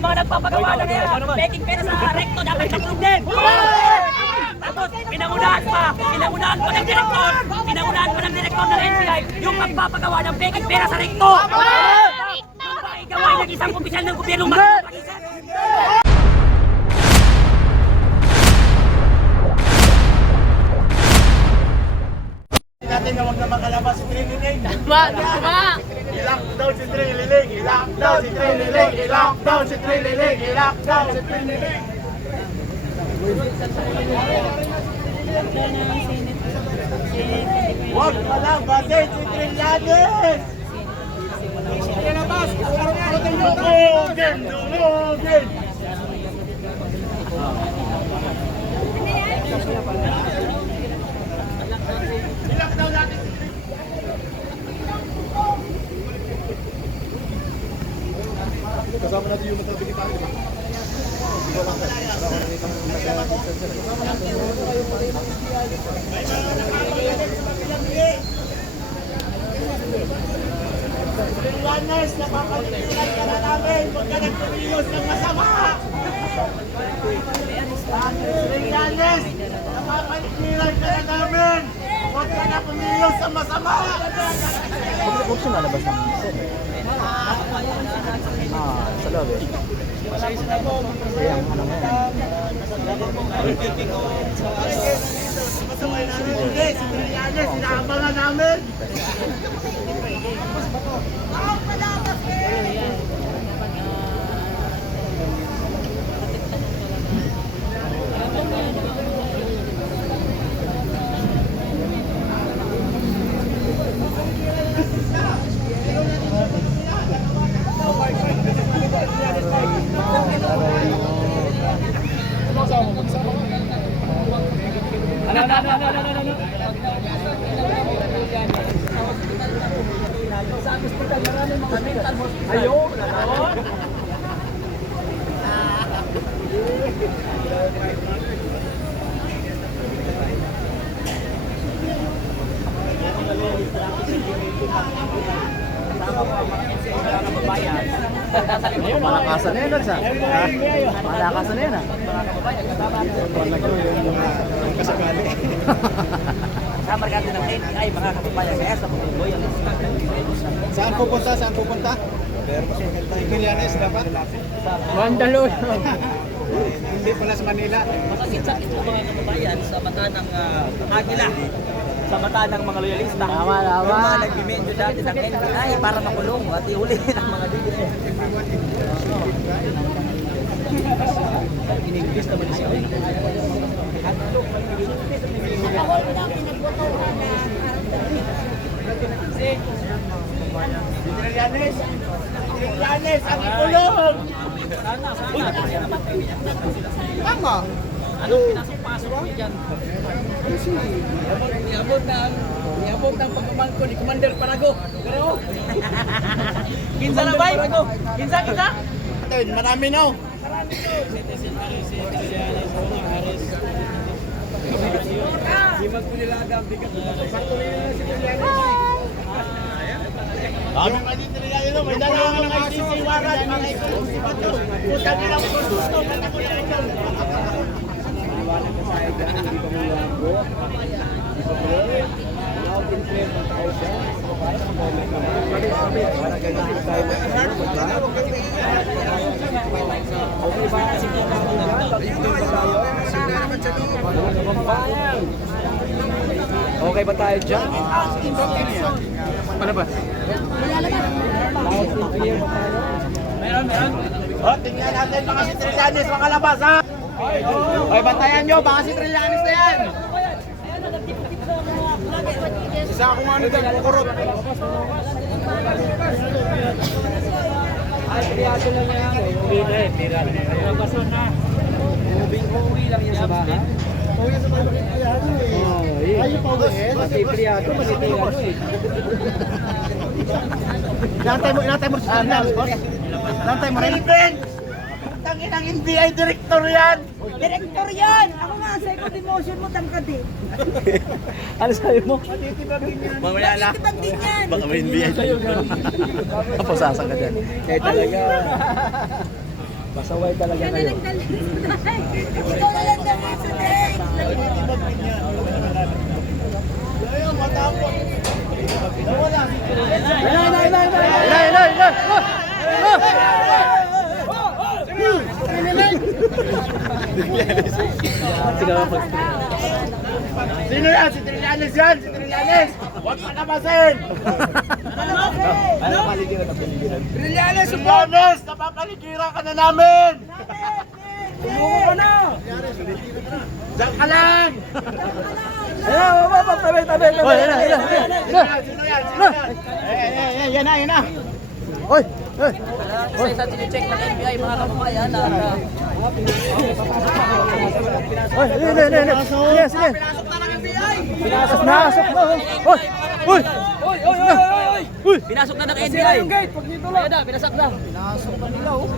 Yung mga nagpapagawa ng peking pera sa recto, dapat naklog din! Tapos, pinangunahan pa ng direktor ng NBI yung magpapagawa ng peking pera sa recto! Yung ba igaway ng isang opisyal ng gobyerno magpapag-isip? Natin na huwag na makalabas si Triniling. Tama! I-lockdown si Triniling. I-lockdown si Triniling. I-lockdown si Triniling. I-lockdown si Triniling. Huwag malabasin si Trillanes! Durugin! Durugin! I-lockdown natin si kasama natin yung matabilit tayo. Trillanes, napapalitilan ka na namin. Huwag ka nagpumiyos ng masama. Trillanes, napapalitilan ka na namin. Huwag ka na pumiyos ng masama. Huwag siya malabas ng minsan. Sa loob eh. Kaya ang ano mo. Masaway namin hindi. Si Trillanes, sinaabangan namin. Malakasan na yun, Lods, ha? Malakasan na yun, ha? Sa merkado ng NBI, mga kababayan, kaya sa mga loyal. Saan pupunta? Saan pupunta? Trillanes dapat? Mandaluyong. Hindi pala sa Manila. Masakit-sakit po mga kababayan sa mata ng agila. Sa mata ng mga loyalista. Tama. Yung mga nag-dimensyo dati ng NBI para makulong at iulihin ang mga DDS. In-English naman siya. Trillanes! Trillanes! Ang ikulong! Tama! Anong pinasok-pasok mo dyan? Niabot ng pagkaman ko ni Commander Parago. Pero, kinsa na ba? Kinsa? Marami na! Dami pa dito Trillanes no, may dalawa ng ICC warrant, mga ikulong si Bato. Putang ina mo kung gusto, ba't ako na ikaw? Okay ba tayo dyan? Ano ba? Meron. O, tingnan natin baka si Trillanes makalabas ha! Okay, bantayan nyo. Baka si Trillanes na yan. Isa akong ano dyan, kukurot. Ay, priyado lang yan. Nabasan na. Uwi lang yan sa bahay. Uwi sa bahay bakit ayaw pa uwi? Pati priyado, pati priyado eh. Inantay mo sa Trillanes, boss? Inantay mo rin? Tangin ang NBI director yan! Direktor yan! Ako nga, second emotion mo, tangkad eh. Ano sabi mo? Mamaya lang. Tangkad din yan! Baka may NBI sa'yo. Kapasasa ka dyan. Kaya talaga. Pasaway talaga Ikaw na kayo. lang dalhin sa day. Ikaw na lang dalhin sa day. Ayun, matapos. Nawala. Sino yan? Si Trillanes yan! Si Trillanes! Huwag palabasin! Trillanes! Trillanes! Napapaligiran ka na namin! Tumuko ka na! Diyan ka lang! Tabi. Sino yan? Sino yan? Yan na! Oy! Isa tine-check ng NBI mga kababayan na Sige. Pinasok na. Oy! pinasok na ng NBI. Ayun na, pinasok na.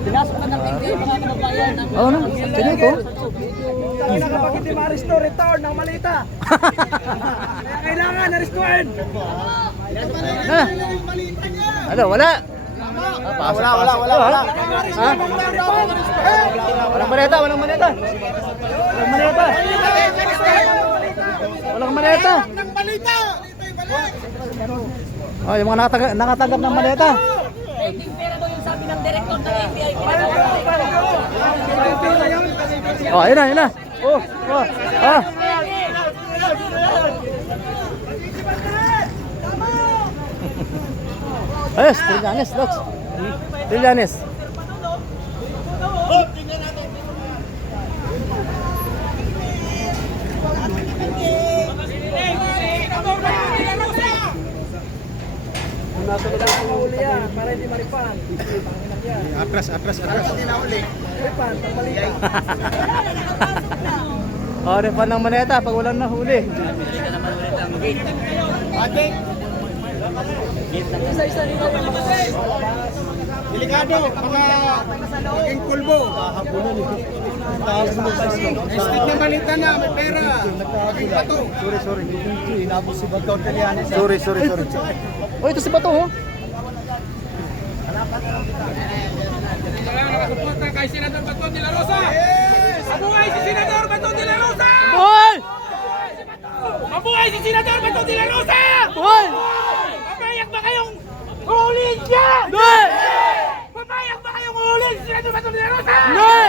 Pinasok na ng NBI mga kababayan. Oo na. Sino ito? Kapag hindi ma-restore, return ng malita. Kaya kailangan na-restorein. Ano, wala. Wala. Ha? Walang maneta. Walang maneta. Ng balita! Oh, yung mga nakatanggap ng maneta. Peking pera daw yung sabi ng director ng NBI. Oh, ayun na. Oh. Ah. Ayos, Trillanes, Docs. Trillanes. Oh, tingnan natin. Para hindi maripan. Atras. Hindi na uli. Maripan, pang malita. Oh, refund ng maneta pag walang nahuli. Ate, Isa-isa dito. delikado. Maging pulbo. Estate na balita na, may pera. Maging bato. Sorry. Inabot si Bato Trillanes. Sorry. Oh, ito si Bato, oh. Nakasuporta kay Senador Bato de la Rosa. Mabuhay si Senador Bato de la Rosa! Boy! Mabuhay si Senador Bato de la Rosa! Boy! Papayag ba kayong huhulihin siya? Boy! Papayag ba kayong huhulihin si Senador Bato de la Rosa? Boy!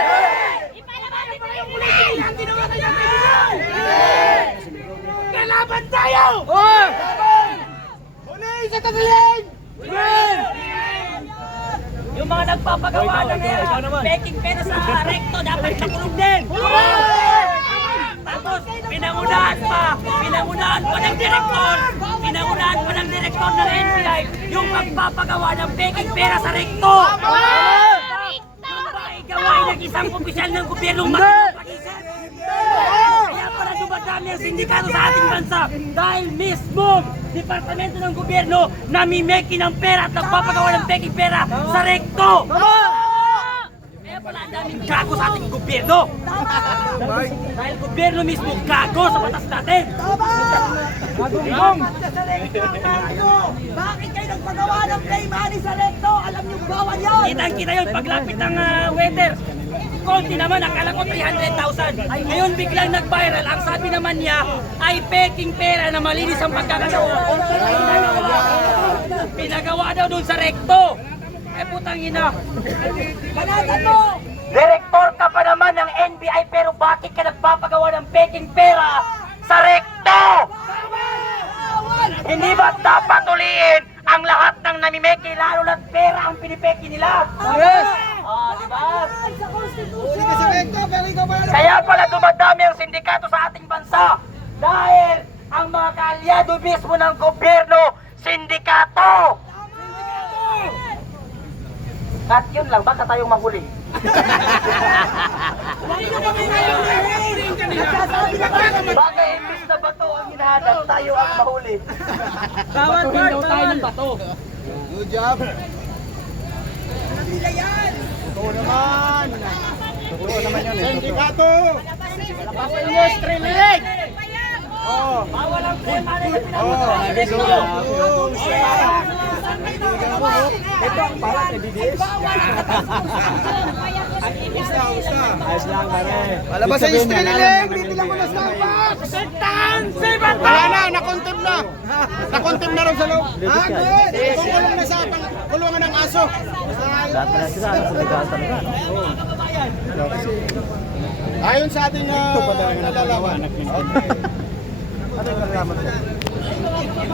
Papayag ba kayong huhulihin sila ang ginawa kayo sa inyo? Kalaban tayo! Oh! Hulihin sa tatayin! Yung mga nagpapagawa ng peking pera sa recto dapat makulong din. Tapos pinangunahan pa ng direktor ng NBI yung magpapagawa ng peking pera sa recto. Yung ba ay gawain ng isang opisyal ng gobyernong makipag-isip? Kaya pala dumadami ang sindikato sa ating bansa dahil mismo departamento ng gobyerno namimeki ng pera at nagpapagawa ng peking pera sa recto. Kaya pala ang daming gago sa ating gobyerno. Dahil gobyerno mismo gago sa batas natin. Bakit kayo nagpagawa ng play money sa recto? Alam niyo bawal yan. Kitang-kita yun paglapit ng weather. Konti naman, akala ko 300,000. Ngayon biglang nag-viral. Ang sabi naman niya ay peking pera na malinis ang pagkakataon. Pinagawa daw doon sa recto. Eh putang ina. Banatan mo! Direktor ka pa naman ng NBI pero bakit ka nagpapagawa ng peking pera sa recto? Hindi ba dapat uliin ang lahat ng namimeki lalo na't pera ang pinipeki nila? Yes! Di ba? Sa Constitution! Kaya pala dumadami ang sindikato sa ating bansa dahil ang mga kaalyado mismo ng gobyerno, sindikato! At yun lang, baka tayong mahuli. Baka imbis na bato ang hinahanap, tayo ang mahuli. Bawat Batuhin daw tayo ng bato. Good job. Totoo naman yun. Sindikato. Lapasin mo, streaming! Bawal ang tema na yung pinag-uusapan. Ito ang para kay BDS. Ayos lang, pare. Palabas sa history nila. Dito lang muna sa box. Wala na, nakontempt na. Nakontempt na rin sa loob. Ah, good. Kung kulong na sa kulungan ng aso. Lahat na sila, nasa legal talaga. Ayon sa ating nalalaman. Ano yung kalaman ko?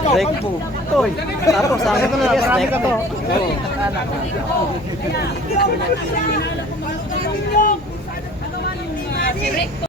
Break po. Toy. Tapos, sabi ko na, marami ka to. Oo. Si Recto